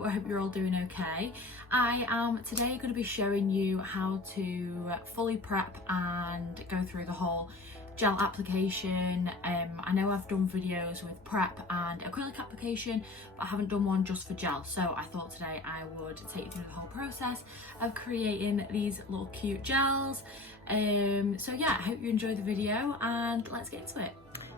I hope you're all doing okay. I am today going to be showing you how to fully prep and go through the whole gel application. I know I've done videos with prep and acrylic application, but I haven't done one just for gel, so I thought today I would take you through the whole process of creating these little cute gels. So yeah, I hope you enjoy the video and let's get into it.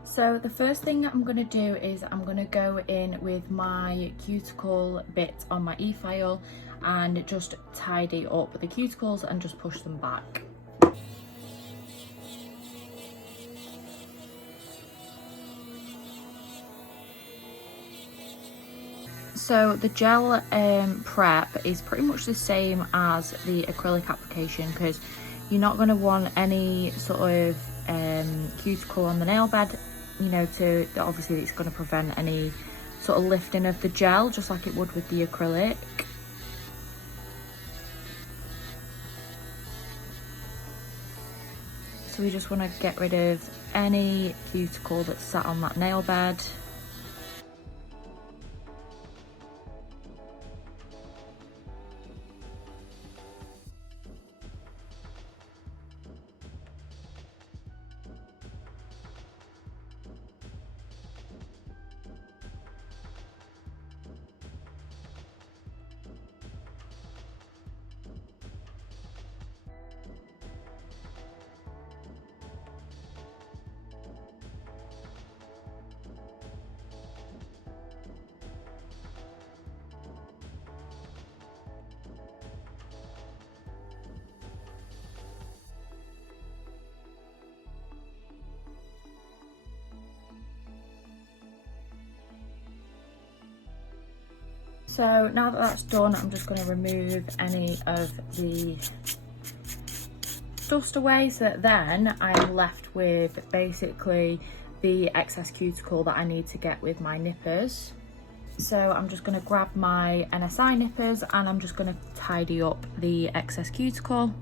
So the first thing I'm going to do is I'm going to go in with my cuticle bit on my e-file and just tidy up the cuticles and just push them back. So the gel prep is pretty much the same as the acrylic application, because you're not going to want any sort of cuticle on the nail bed, you know, obviously it's going to prevent any sort of lifting of the gel, just like it would with the acrylic. So we just want to get rid of any cuticle that's sat on that nail bed. So now that that's done, I'm just going to remove any of the dust away, so that then I'm left with basically the excess cuticle that I need to get with my nippers. So I'm just going to grab my NSI nippers and I'm just going to tidy up the excess cuticle.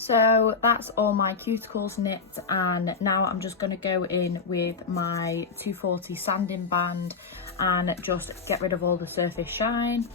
So that's all my cuticles nipped, and now I'm just going to go in with my 240 sanding band and just get rid of all the surface shine.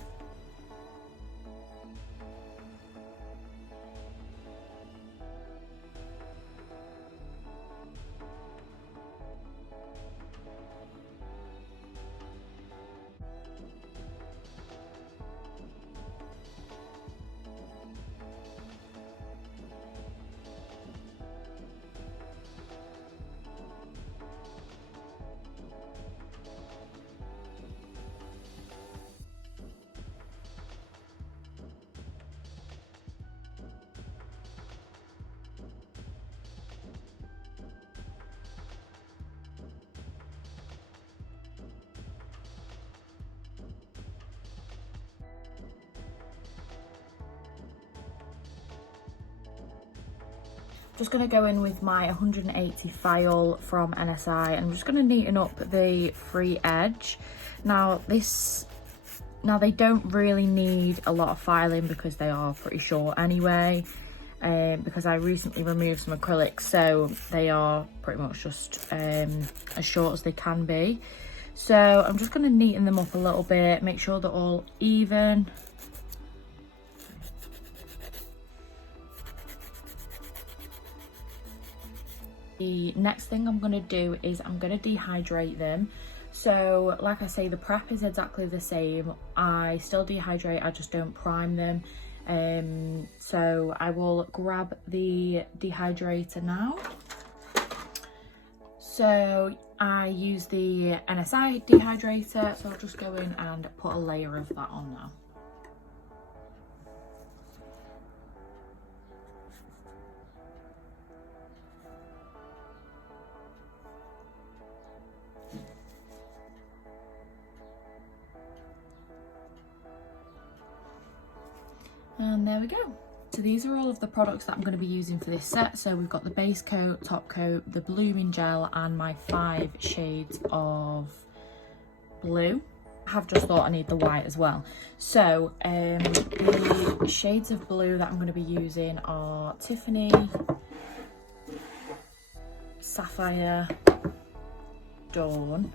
Just going to go in with my 180 file from NSI and I'm just going to neaten up the free edge. Now they don't really need a lot of filing because they are pretty short anyway, because I recently removed some acrylics, so they are pretty much just as short as they can be. So I'm just going to neaten them up a little bit, make sure they're all even. The next thing I'm going to do is I'm going to dehydrate them. So like I say, the prep is exactly the same. I still dehydrate, I just don't prime them. So I will grab the dehydrator now. So I use the NSI dehydrator, so I'll just go in and put a layer of that on now. go. So these are all of the products that I'm going to be using for this set. So we've got the base coat, top coat, the blooming gel, and my 5 shades of blue. I have just thought I need the white as well. So the shades of blue that I'm going to be using are Tiffany, Sapphire, Dawn,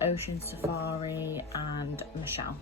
Ocean Safari, and Michelle.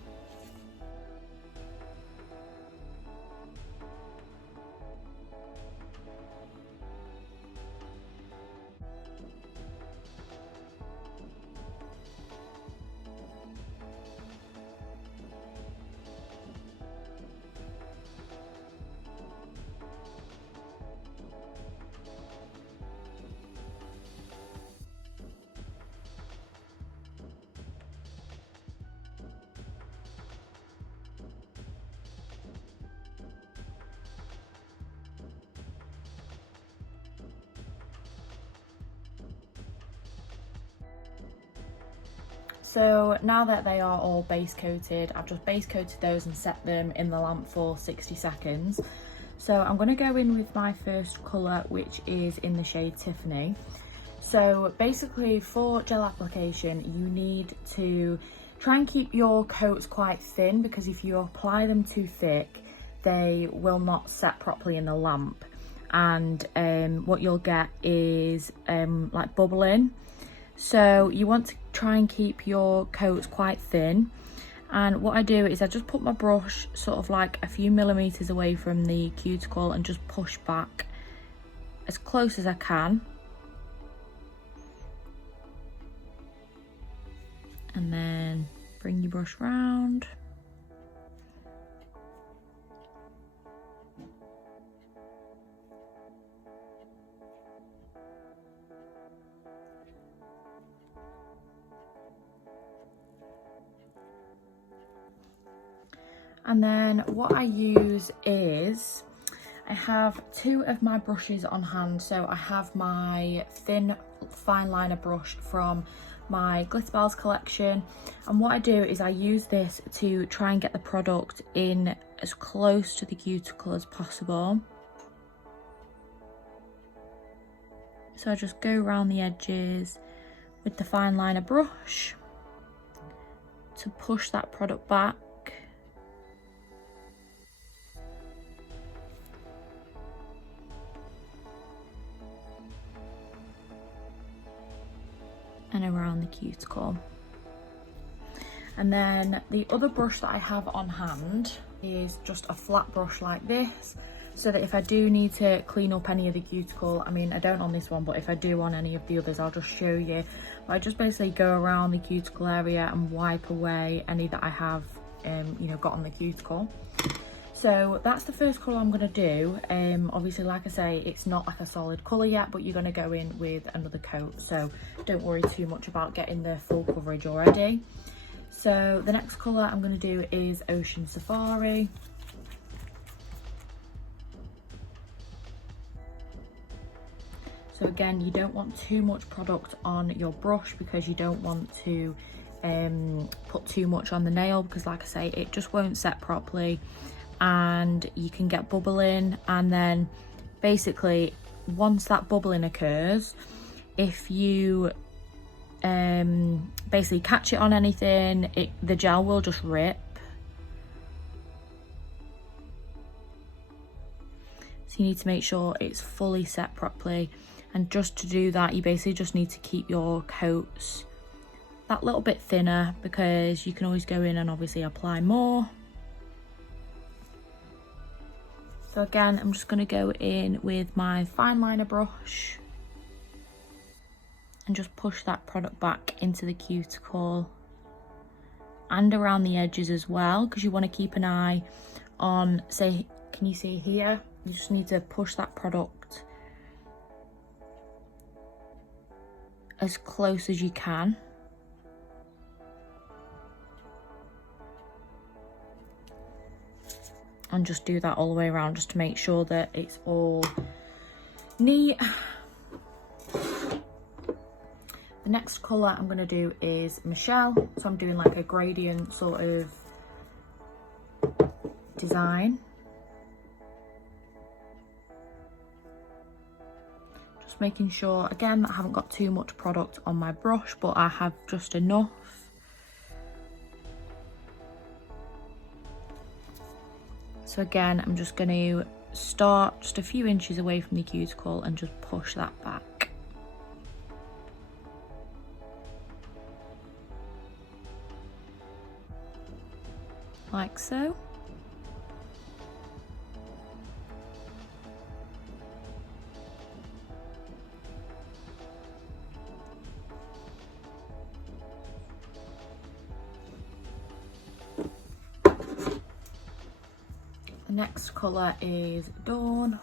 So now that they are all base coated, I've just base coated those and set them in the lamp for 60 seconds. So I'm going to go in with my first colour, which is in the shade Tiffany. So basically for gel application, you need to try and keep your coats quite thin, because if you apply them too thick, they will not set properly in the lamp. And what you'll get is like bubbling. So you want to try and keep your coats quite thin. And what I do is I just put my brush sort of like a few millimeters away from the cuticle and just push back as close as I can. And then bring your brush round. And then what I use is, I have 2 of my brushes on hand. So I have my thin fine liner brush from my Glitterbels collection. And what I do is I use this to try and get the product in as close to the cuticle as possible. So I just go around the edges with the fine liner brush to push that product back. And around the cuticle. And then the other brush that I have on hand is just a flat brush like this, so that if I do need to clean up any of the cuticle, I mean I don't on this one, but if I do on any of the others I'll just show you. But I just basically go around the cuticle area and wipe away any that I have you know, got on the cuticle. So that's the first colour I'm going to do. Obviously, like I say, it's not like a solid colour yet, but you're going to go in with another coat. So don't worry too much about getting the full coverage already. So the next colour I'm going to do is Ocean Safari. So again, you don't want too much product on your brush, because you don't want to put too much on the nail, because like I say, it just won't set properly. And you can get bubbling, and then basically once that bubbling occurs, if you basically catch it on anything, the gel will just rip. So you need to make sure it's fully set properly, and just to do that you basically just need to keep your coats that little bit thinner, because you can always go in and obviously apply more. So again, I'm just going to go in with my fine liner brush and just push that product back into the cuticle and around the edges as well, because you want to keep an eye on, say, can you see here? You just need to push that product as close as you can. And just do that all the way around, just to make sure that it's all neat. The next colour I'm going to do is Michelle. So I'm doing like a gradient sort of design. just making sure again that I haven't got too much product on my brush, but I have just enough. So again, I'm just going to start just a few inches away from the cuticle and just push that back. Like so. The next colour is Dawn.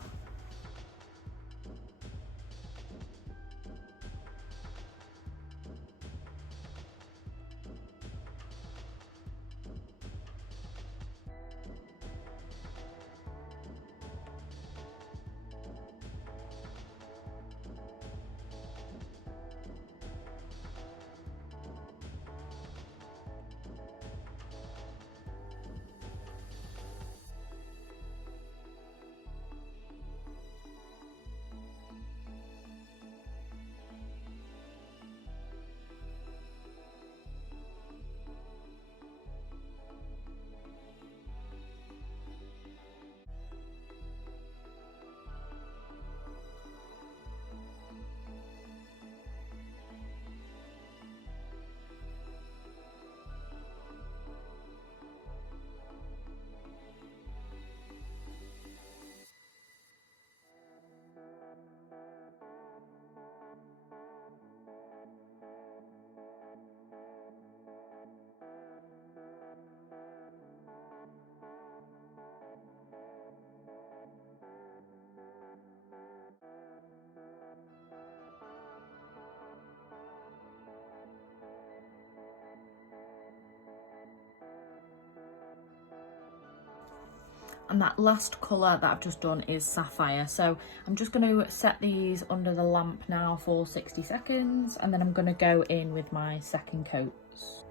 And that last colour that I've just done is Sapphire. So I'm just going to set these under the lamp now for 60 seconds, and then I'm going to go in with my second coats.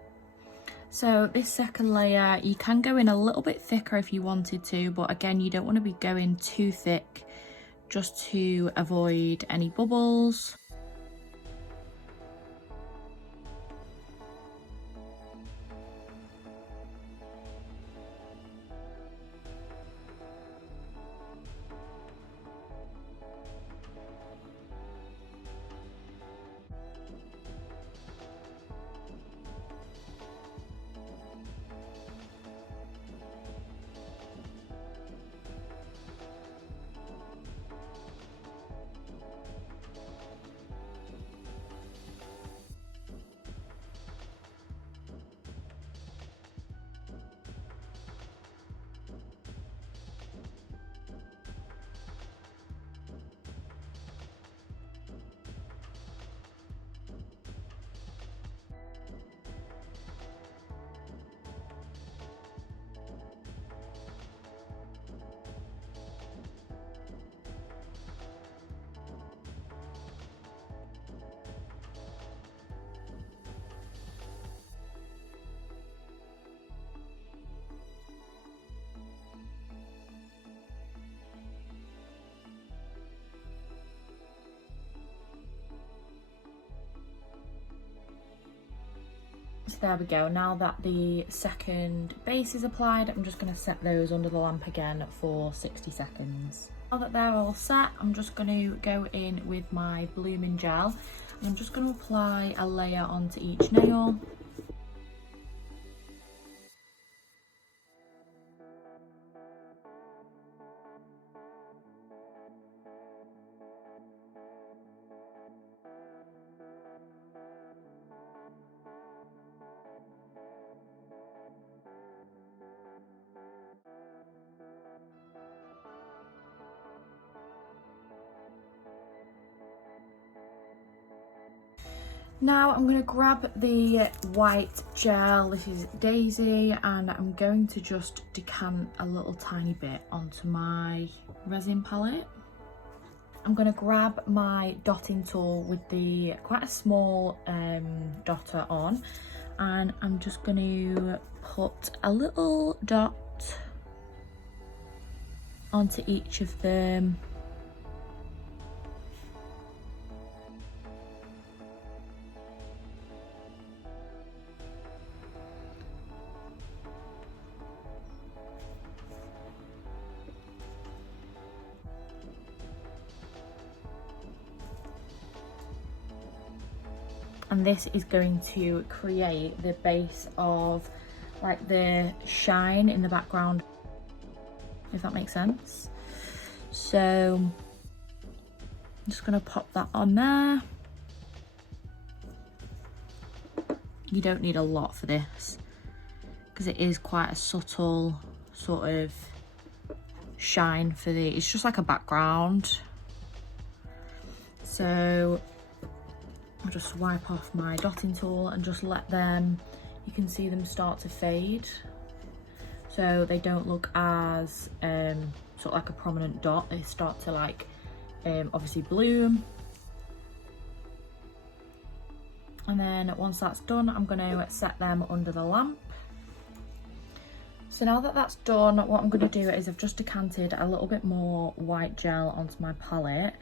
So this second layer, you can go in a little bit thicker if you wanted to, but again, you don't want to be going too thick just to avoid any bubbles. So there we go. Now that the second base is applied, I'm just going to set those under the lamp again for 60 seconds. Now that they're all set, I'm just going to go in with my blooming gel. And I'm just going to apply a layer onto each nail. Now I'm going to grab the white gel, this is Daisy, and I'm going to just decant a little tiny bit onto my resin palette. I'm going to grab my dotting tool with the quite a small dotter on, and I'm just going to put a little dot onto each of them. and this is going to create the base of like the shine in the background, if that makes sense. So I'm just gonna pop that on there. You don't need a lot for this because it is quite a subtle sort of shine for the, it's just like a background. So I'll just wipe off my dotting tool and just let them, you can see them start to fade, so they don't look as sort of like a prominent dot. They start to like obviously bloom. And then once that's done, I'm going to set them under the lamp. So now that that's done, what I'm going to do is I've just decanted a little bit more white gel onto my palette,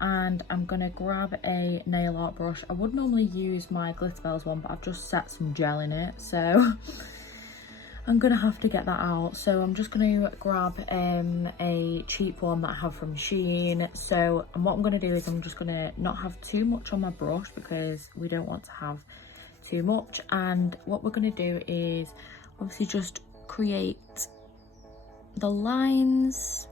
and I'm going to grab a nail art brush. I would normally use my Glitterbels one, but I've just set some gel in it, so I'm going to have to get that out. So I'm just going to grab a cheap one that I have from Shein. So, and what I'm going to do is I'm just going to not have too much on my brush because we don't want to have too much. And what we're going to do is obviously just create the lines.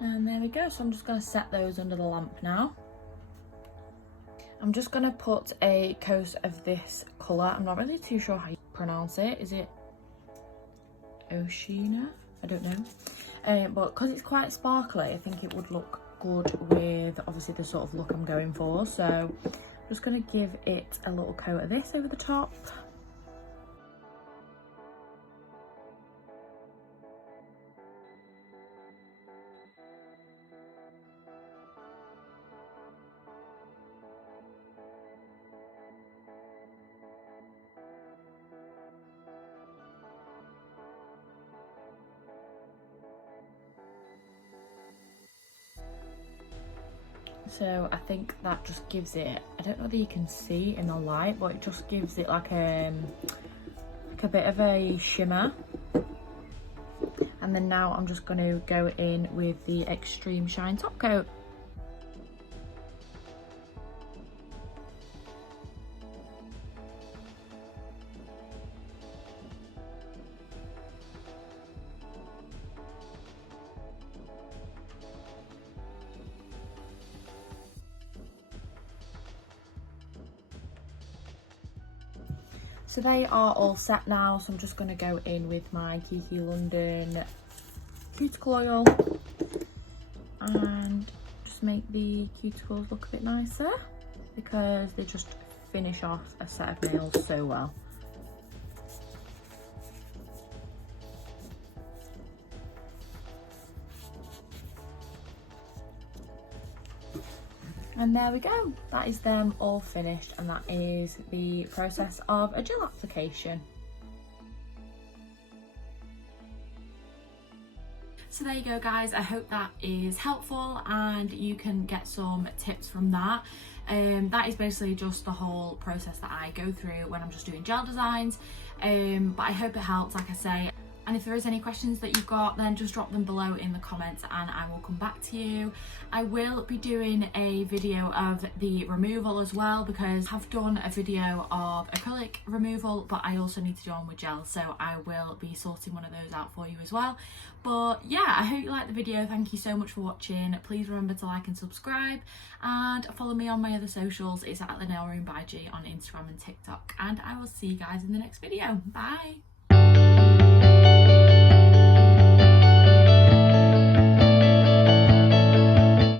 And there we go. So I'm just going to set those under the lamp now. I'm just going to put a coat of this colour. I'm not really too sure how you pronounce it. Is it Oshina? I don't know. But because it's quite sparkly, I think it would look good with obviously the sort of look I'm going for. So I'm just going to give it a little coat of this over the top. So I think that just gives it, I don't know whether you can see in the light, but it just gives it like a bit of a shimmer. And then now I'm just going to go in with the Extreme Shine top coat. So they are all set now, so I'm just going to go in with my Kiki London cuticle oil and just make the cuticles look a bit nicer, because they just finish off a set of nails so well. And there we go, that is them all finished, and that is the process of a gel application. So there you go guys, I hope that is helpful and you can get some tips from that. That is basically just the whole process that I go through when I'm just doing gel designs, but I hope it helps, like I say. And if there is any questions that you've got, then just drop them below in the comments and I will come back to you. I will be doing a video of the removal as well, because I've done a video of acrylic removal, but I also need to do one with gel, so I will be sorting one of those out for you as well. But yeah, I hope you liked the video. Thank you so much for watching. Please remember to like and subscribe and follow me on my other socials. It's at The Nail Room by G on Instagram and TikTok, and I will see you guys in the next video. Bye.